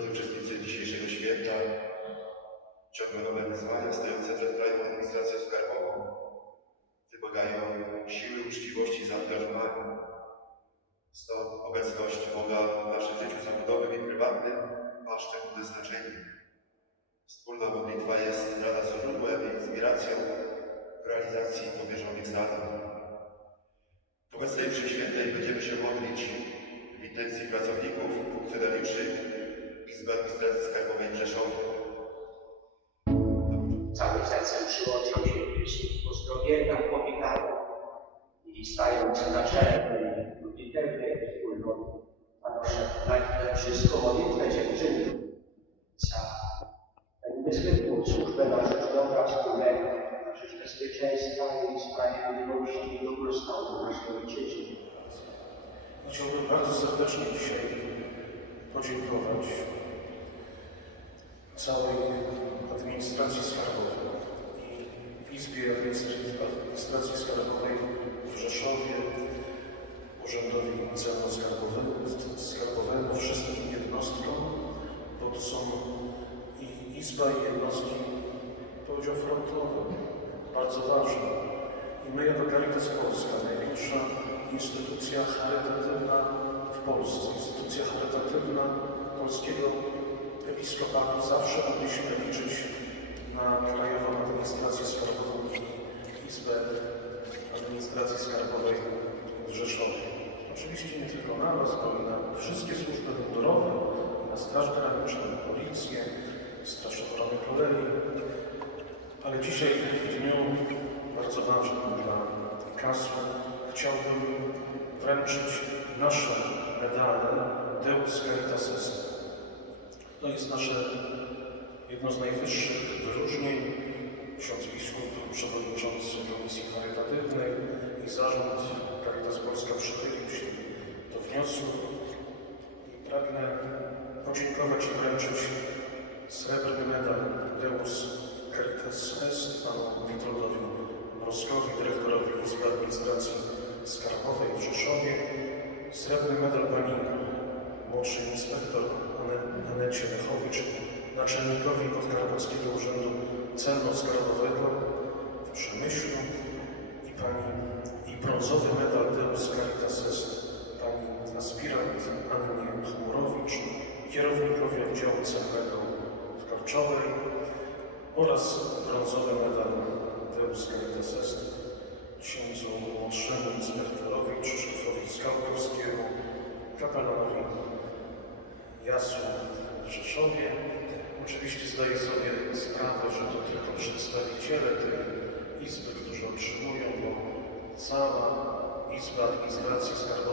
drodzy uczestnicy dzisiejszego święta, ciągle nowe wyzwania stojące przed Krajową Administracją Skarbową wymagają siły, uczciwości i zaangażowania. Stąd obecność Boga w naszym życiu zawodowym i prywatnym ma szczególne znaczenie. Wspólna modlitwa jest dla nas źródłem i inspiracją w realizacji powierzonych zadań. Wobec tej przyświętej będziemy się modlić w intencji pracowników Izby Administracji Skarbowej w Rzeszowie. Całym sercem przyłączam się Chrystus pozdrowienia, powitają i stając na czele modlitewnej wspólnoty, panoszę najpierw wszystko modlitwę dziewczyny za tę niezwykłą służbę na rzecz dobra wspólnego, na rzecz bezpieczeństwa i sprawiedliwości i dobrostanu naszej ojczyzny. Chciałbym bardzo serdecznie dzisiaj podziękować całej administracji skarbowej i Izbie Administracji Skarbowej w Rzeszowie, Urzędowi Celno-Skarbowemu, skarbowemu, wszystkim jednostkom, bo to są i Izba i jednostki, powiedział frontowe, bardzo ważne. I my jako Caritas Polska, największa instytucja charytatywna w Polsce, instytucja charytatywna polskiego episkopatu, zawsze mogliśmy liczyć na Krajową Administrację Skarbową i Izbę Administracji Skarbowej w Rzeszowie. Oczywiście nie tylko na nas, i na wszystkie służby mundurowe, na Straż Graniczną, Policję, Straż Ochrony Kolei, ale dzisiaj w dniu bardzo ważnym dla KAS-u chciałbym wręczyć nasze medale Deus Caritas. To jest nasze jedno z najwyższych wyróżnień. Ksiądz biskup, przewodniczący Komisji Charytatywnej i zarząd Caritas Polska przychylił się do wniosku pragnę podziękować i wręczyć srebrny medal Deus Caritas Est panu Witoldowi Mrozkowi, dyrektorowi Izby Administracji Skarbowej w Rzeszowie. Srebrny medal naczelnikowi Podkarpackiego Urzędu Celno-Skarbowego w Przemyślu i pani i brązowy medal Deus Caritas Est pani aspirant Annie Chmurowicz, kierownikowi oddziału celnego w Karczowej oraz brązowy medal Deus Caritas Est księdzu młodszemu inspektorowi Krzysztofowi Skałkowskiemu, kapelanowi Jasu w Rzeszowie. Oczywiście zdaję sobie sprawę, że to tylko przedstawiciele tej izby, którzy otrzymują, bo cała Izba Administracji Skarbowej